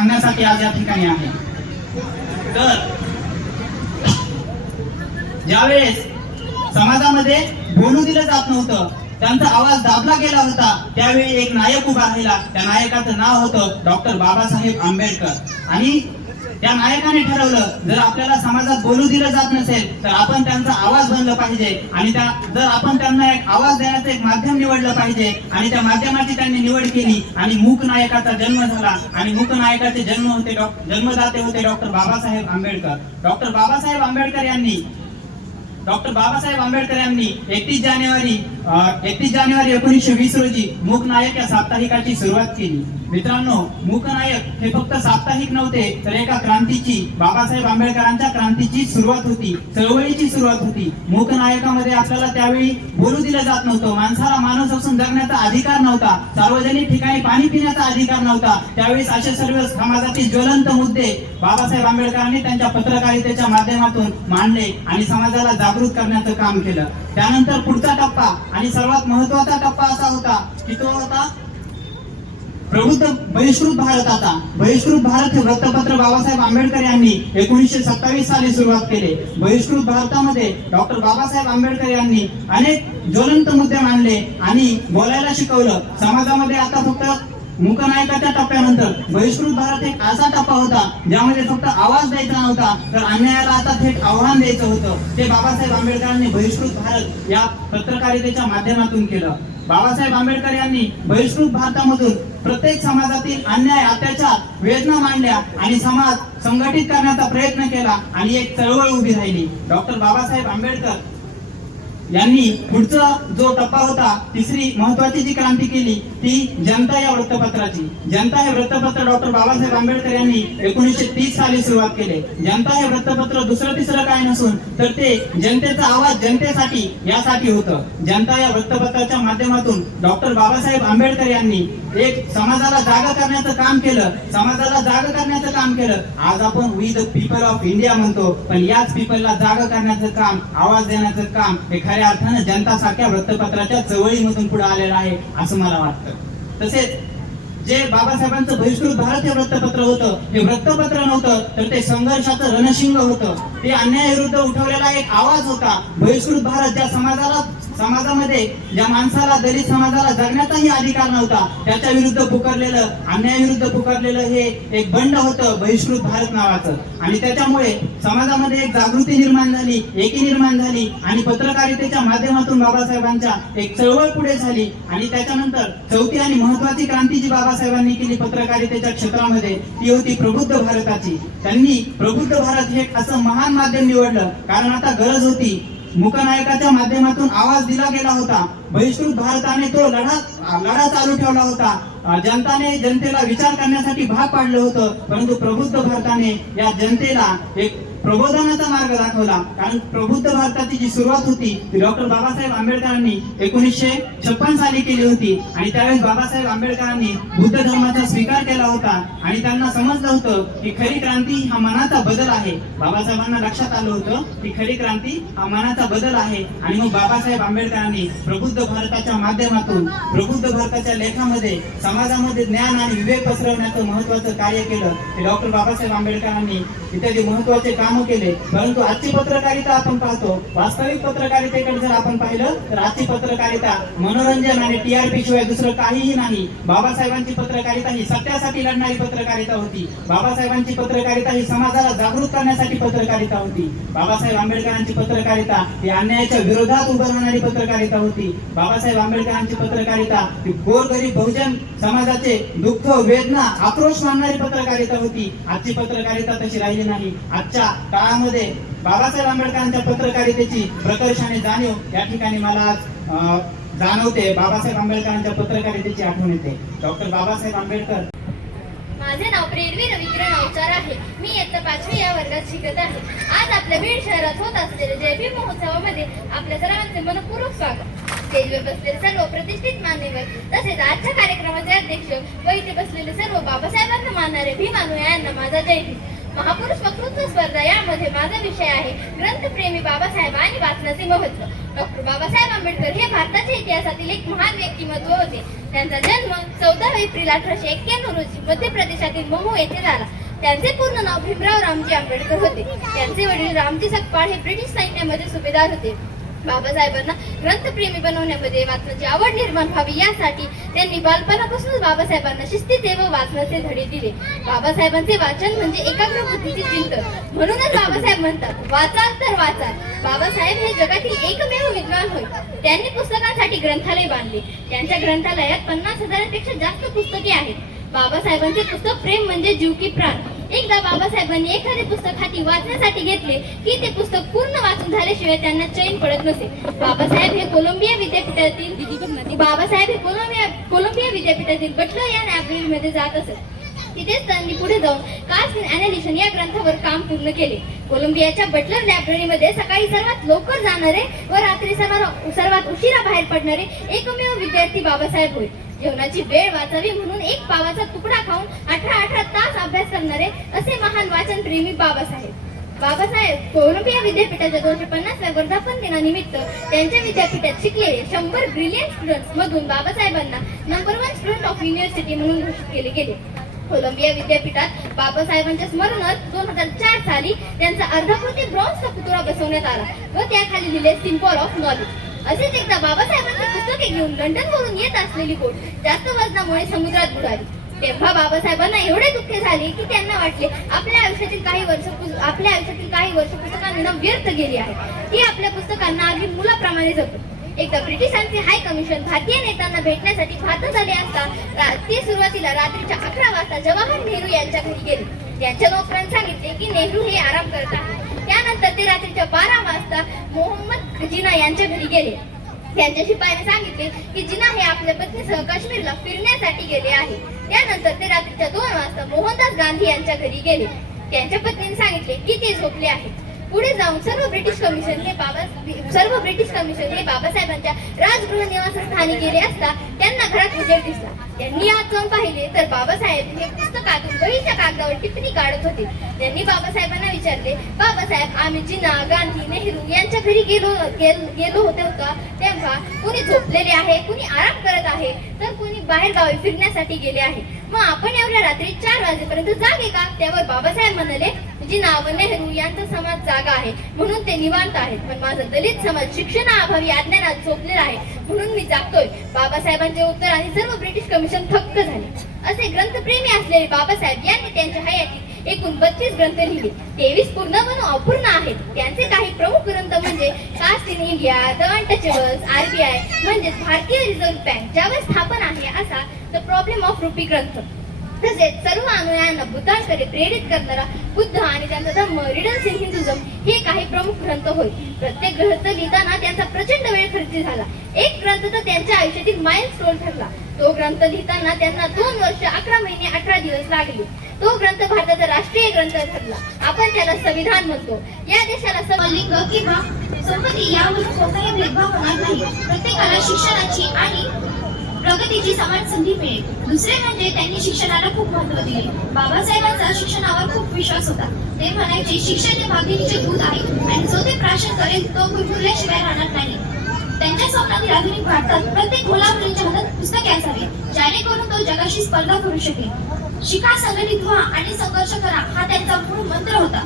सांगण्यासाठी आज या ठिकाणी आहे। तर ज्यावेळेस समाजामध्ये बोलू दिलं जात नव्हतं, त्यांचा आवाज दाबला गेला होता, त्यावेळी एक नायक उभा राहिला। त्या नायकाचं नाव होतं डॉक्टर बाबासाहेब आंबेडकर। आणि त्या नायकाने ठरवलं, जर आपल्याला समाजात बोलू दिलं जात नसेल तर आपण त्यांचा आवाज बनलं पाहिजे, आणि जर आपण त्यांना एक आवाज देण्याचं एक माध्यम निवडलं पाहिजे, आणि त्या माध्यमाची त्यांनी निवड केली आणि मूक नायकाचा जन्म झाला। आणि मूक नायकाचे जन्मदाते होते डॉक्टर बाबासाहेब आंबेडकर। डॉक्टर बाबासाहेब आंबेडकर यांनी 31 जानेवारी 1920 रोजी मूक नायक या साप्ताहिकाची सुरुवात केली। मित्रांनो, मूक नायक हे फक्त साप्ताहिक नव्हते, तर एका क्रांतीची, बाबासाहेब आंबेडकरांच्या क्रांतीची सुरुवात होती, चळवळीची सुरुवात होती। मूक नायकामध्ये आपल्याला त्यावेळी बोलू दिलं जात नव्हतं, माणसाला माणूस असून जगण्याचा अधिकार नव्हता, सार्वजनिक ठिकाणी पाणी पिण्याचा अधिकार नव्हता। त्यावेळेस असे सर्व समाजातील ज्वलंत मुद्दे बाबासाहेब आंबेडकरांनी त्यांच्या पत्रकारितेच्या माध्यमातून मांडले आणि समाजाला जागृत करण्याचं काम केलं। त्यानंतर पुढचा टप्पा आणि सर्वात महत्त्वाचा टप्पा असा होता की तो होता प्रबुद्ध बहिष्कृत भारताचा। बहिष्कृत भारत हे वृत्तपत्र बाबासाहेब आंबेडकर यांनी 1927 साली सुरुवात केले। बहिष्कृत भारतामध्ये डॉक्टर बाबासाहेब आंबेडकर यांनी अनेक ज्वलंत मुद्दे मांडले आणि बोलायला शिकवलं। समाजामध्ये आता फक्त मूकनायकाच्या टप्प्यानंतर बहिष्कृत भारत एक असा टप्पा होता ज्यामध्ये फक्त आवाज द्यायचा नव्हता, तर अन्यायाला आता थेट आव्हान द्यायचं होतं। ते बाबासाहेब आंबेडकरांनी बहिष्कृत भारत या पत्रकारितेच्या माध्यमातून केलं। बाबासाहेब आंबेडकर यांनी बहिष्कृत भारतामधून प्रत्येक समाजातील अन्याय, अत्याचार, वेदना मांडल्या आणि समाज संघटित करण्याचा प्रयत्न केला आणि एक चळवळ उभी राहिली। डॉक्टर बाबासाहेब आंबेडकर यांनी पुढचा जो टप्पा होता, तिसरी महत्वाची जी क्रांती केली ती जनता या वृत्तपत्राची। जनता हे वृत्तपत्र डॉक्टर बाबासाहेब आंबेडकर यांनी 1930 साली सुरुवात केले। जनता हे वृत्तपत्र दुसरं तिसरं काय नसून तर ते जनतेचा आवाज जनतेसाठी यासाठी होतं। जनता या वृत्तपत्राच्या माध्यमातून डॉक्टर बाबासाहेब आंबेडकर यांनी एक समाजाला जागा करण्याचं काम केलं, समाजाला जागा करण्याचं काम केलं। आज आपण we the people of India म्हणतो, पण याच पीपलला जागा करण्याचं काम, आवाज देण्याचं काम हे खऱ्या अर्थानं जनता सारख्या वृत्तपत्राच्या चळवळीमधून पुढे आलेलं आहे असं मला वाटतं। तसेच जे बाबासाहेबांचं बहिष्कृत भारत हे वृत्तपत्र होतं, हे वृत्तपत्र नव्हतं तर ते संघर्षाचं रणशिंग होतं। ते अन्यायाविरुद्ध उठवलेला एक आवाज होता। बहिष्कृत भारत ज्या समाजामध्ये ज्या माणसाला, दलित समाजाला जगण्याचाही अधिकार नव्हता, त्याच्या विरुद्ध पुकारलेलं, अन्यायाविरुद्ध पुकारलेलं हे एक बंड होतं बहिष्कृत भारत नावाचं। आणि त्याच्यामुळे समाजामध्ये एक जागृती निर्माण झाली, एकी निर्माण झाली आणि पत्रकारितेच्या माध्यमातून बाबासाहेबांच्या एक चळवळ पुढे झाली। आणि त्याच्यानंतर चौथी आणि महत्वाची क्रांती जी बाबासाहेबांनी केली पत्रकारितेच्या क्षेत्रामध्ये ती होती प्रबुद्ध भारताची। त्यांनी प्रबुद्ध भारत हे असं महान माध्यम निवडलं कारण आता गरज होती। मूकनायकाच्या माध्यमातून आवाज दिला गेला होता, बहिष्कृत भारताने तो लढा चालू ठेवला होता, जनतेला विचार करण्यासाठी भाग पाडलं होतं, परंतु प्रबुद्ध भारताने या जनतेला एक प्रबोधनाचा मार्ग दाखवला। कारण प्रबुद्ध भारताची जी सुरुवात होती ती डॉक्टर बाबासाहेब आंबेडकरांनी 1956 साली केली होती। आणि त्यावेळेस बाबासाहेब आंबेडकरांनी बुद्ध धर्माचा स्वीकार केला होता आणि त्यांना समजलं होतं की खरी क्रांती हा मनाचा बदल आहे। बाबासाहेबांना लक्षात आलं होतं की खरी क्रांती हा मनाचा बदल आहे। आणि मग बाबासाहेब आंबेडकरांनी प्रबुद्ध भारताच्या माध्यमातून, प्रबुद्ध भारताच्या लेखामध्ये समाजामध्ये ज्ञान आणि विवेक पसरवण्याचं महत्वाचं कार्य केलं। ते डॉक्टर बाबासाहेब आंबेडकरांनी इत्यादी महत्वाचे काम केले। परंतु आजची पत्रकारिता आपण पाहतो, वास्तविक पत्रकारितेकडे जर आपण पाहिलं तर आजची पत्रकारिता मनोरंजन आणि टीआरपी शिवाय दुसरं काहीही नाही। बाबासाहेबांची पत्रकारिता ही सत्यासाठी लढणारी पत्रकारिता होती। बाबासाहेबांची पत्रकारिता ही समाजाला जागृत करण्यासाठी पत्रकारिता होती। बाबासाहेब आंबेडकरांची पत्रकारिता ही अन्यायाच्या विरोधात उभं राहणारी पत्रकारिता होती। बाबासाहेब आंबेडकरांची पत्रकारिता ही गोरगरीब बहुजन समाजाचे दुःख, वेदना, आक्रोश मांडणारी पत्रकारिता होती। आजची पत्रकारिता तशी राहिली नाही। आजच्या काळामध्ये बाबासाहेब आंबेडकरांच्या पत्रकारितेची प्रकर्षाने जाणीव या ठिकाणी मला आज जाणवते। बाबासाहेब आंबेडकरांच्या पत्रकारितेची आठवण येते। डॉक्टर बाबासाहेब आंबेडकर। माझे नाव प्रेरवी रविकिरण अवचार आहे। मी इयत्ता 5वी या वर्गात शिकत आहे। आज आपल्या बीड शहरात होत असलेल्या जयभीम महोत्सवामध्ये आपल्या सर्वांचे मनपूर्वक स्वागत। स्टेजवर बसलेले सर्व प्रतिष्ठित मान्यवर तसेच आजच्या कार्यक्रमाचे अध्यक्ष व इथे बसलेले सर्व बाबासाहेबांना मानणारे भीम अनुयायांना माझा जय भीम। महापुरुष वक्तृत्व स्पर्धा यामध्ये माझा विषय आहे ग्रंथप्रेमी बाबासाहेब आणि वाचनाचे महत्त्व. डॉक्टर बाबासाहेब आंबेडकर हे भारताच्या इतिहासातील एक महान व्यक्तिमत्व होते. त्यांचा जन्म 14 एप्रिल 1891 रोजी मध्य प्रदेशातील महू येथे झाला. त्यांचे पूर्ण नाव भीमराव रामजी आंबेडकर होते. त्यांचे वडील रामजी सकपाळ हे ब्रिटिश सैन्यामध्ये सुभेदार होते. बाबासाहेबांना ग्रंथप्रेमी बनवण्यामध्ये वाचनाची आवड निर्माण व्हावी यासाठी त्यांनी बालपणापासूनच बाबासाहेबांना शिस्तीचे व वाचनाचे धडे दिले. बाबासाहेबांचे वाचन म्हणजे एकाग्र बुद्धीचे चिंतन. म्हणूनच बाबासाहेब म्हणतात, वाचाल तर वाचाल. बाबासाहेब हे जगातील एकमेव विद्वान होय. त्यांनी पुस्तकांसाठी ग्रंथालय बांधले. त्यांच्या ग्रंथालयात 50,000पेक्षा जास्त पुस्तके आहेत. बाबासाहेबांचे पुस्तक प्रेम म्हणजे जीव की प्राण. एकदा बाबासाहेबांनी एखादे पुस्तक हाती वाचण्यासाठी घेतले की ते पुस्तक पूर्ण वाचून झाल्याशिवाय त्यांना चैन पडत नसे. बाबासाहेब हे कोलंबिया विद्यापीठातील बटलर या लायब्ररीमध्ये जात असत. तिथेच त्यांनी पुढे जाऊन कास्ट इन ॲनालिसिस या ग्रंथावर काम पूर्ण केले. कोलंबियाच्या बटलर लायब्ररीमध्ये सकाळी सर्वात लवकर जाणारे व रात्री सर्वात उशिरा बाहेर पडणारे एकमेव विद्यार्थी बाबासाहेब होय. जेवणाची वेळ वाचावी म्हणून एक पावाचा तुकडा खाऊन 18 तास अभ्यास करणारे असे महान वाचनप्रेमी बाबासाहेब कोलंबिया विद्यापीठाच्या 250व्या वर्धापन दिनानिमित्त त्यांच्या विद्यापीठात शिकलेले 100 ब्रिलियंट स्टुडंट्स मधून बाबासाहेबांना नंबर 1 स्टुडंट ऑफ युनिव्हर्सिटी म्हणून घोषित केले गेले. कोलंबिया विद्यापीठात बाबासाहेबांच्या स्मरणार्थ 2004 साली त्यांचा अर्धाकृती ब्रॉन्झचा पुतळा बसवण्यात आला व त्याखाली लिहिले सिम्बॉल ऑफ नॉलेज. असेच एकदा बाबासाहेबांची पुस्तके घेऊन लंडनवरून येत असलेली बोट जास्त वजनामुळे समुद्रात बुडाली. तेव्हा बाबासाहेबांना एवढे दुःख झाले की त्यांना वाटले आपल्या आयुष्यातील काही वर्ष पुस्तकांना व्यर्थ गेली आहे. ती आपल्या पुस्तकांना अगदी मुलाप्रमाणे जपत. एकदा ब्रिटिशांचे हाय कमिशन भारतीय नेत्यांना भेटण्यासाठी भारतात आले असता ते सुरुवातीला रात्रीच्या 11 वाजता जवाहर नेहरू यांच्या घरी गेले. त्यांच्या नोकरांनी सांगितले की नेहरू हे आराम करत आहेत. त्यानंतर ते रात्रीच्या 12 वाजता मोहम्मद जिना यांच्या घरी गेले. त्यांच्या शिपायाने सांगितले की जिना हे आपल्या पत्नीसह काश्मीरला फिरण्यासाठी गेले आहे. त्यानंतर ते रात्रीच्या 2 वाजता मोहनदास गांधी यांच्या घरी गेले. त्यांच्या पत्नीने सांगितले की ते झोपले आहेत. पुढे जाऊन सर्व ब्रिटिश कमिशन हे बाबासाहेबांच्या राजगृह निवासस्थानी गेले असता त्यांना घरात उजेड दिसला. त्यांनी आत जाऊन पाहिले तर बाबासाहेब हे पुस्तकातून वहीच्या कागदावर टिप्पणी काढत होते. त्यांनी बाबासाहेबांना विचारले, बाबासाहेब, आम्ही जिना, गांधी, नेहरू यांच्या घरी गेलो होते का? तेव्हा कुणी झोपलेले आहे, कुणी आराम करत आहे, तर कुणी बाहेर गावी फिरण्यासाठी गेले आहे. मग आपण एवढ्या रात्री 4 वाजेपर्यंत जागे का? त्यावर बाबासाहेब म्हणाले, जिना व नेहरू यांचा समाज जागा आहे म्हणून ते निवांत आहेत, पण माझा दलित समाज शिक्षणाअभावी अज्ञानात झोपलेला आहे म्हणून मी जागतोय. बाबासाहेबांचे उत्तर आणि सर्व ब्रिटिश कमिशन थक्क झाले. असे ग्रंथप्रेमी असलेले बाबासाहेब यांनी त्यांच्या हयातीत एकूण 32 ग्रंथ लिहिले. 23 पूर्ण व अपूर्ण आहेत. त्यांचे काही प्रमुख ग्रंथ म्हणजे caste in India, the untouchables, RBI म्हणजेच भारतीय रिझर्व्ह बँक ज्यावर स्थापन आहे असा द प्रॉब्लेम ऑफ रुपी ग्रंथ. तसेच सर्व अनुयायांना बुद्धांकडे प्रेरित करणारा बुद्ध आणि त्यांचा धम्म, रिडल्स इन हिंदुझम हे काही प्रमुख ग्रंथ होय. प्रत्येक ग्रंथ लिहिताना त्यांचा प्रचंड वेळ खर्च झाला. एक ग्रंथ तर त्यांच्या आयुष्यातील माइलस्टोन ठरला. तो ग्रंथ लिहिताना त्यांना 2 वर्ष 11 महिने 18 दिवस लागले. तो ग्रंथ भारताचा राष्ट्रीय ग्रंथ ठरला. आपण त्याला संविधान म्हणतो. या देशाला लिंग किंवा संपत्ती यावरून कोणताही भेदभाव होणार नाही. प्रत्येकाला शिक्षणाची आणि प्रगतीची समान संधी मिळेल. दुसरे म्हणजे त्यांनी शिक्षणाला खूप महत्त्व दिले. बाबासाहेबांचा शिक्षणावर खूप विश्वास होता. ते म्हणायचे, शिक्षण हे भागिनीचे दूध आहे आणि जो ते प्राशन करेल तो गुरगुरल्याशिवाय राहणार नाही. त्यांच्या स्वप्नातील आधुनिक भारतात प्रत्येक मुलामुलींच्या हातात पुस्तके असावे जेणेकरून तो जगाशी स्पर्धा करू शकेल. शिका, संघटित व्हा आणि संघर्ष करा हा त्यांचा मूळ मंत्र होता.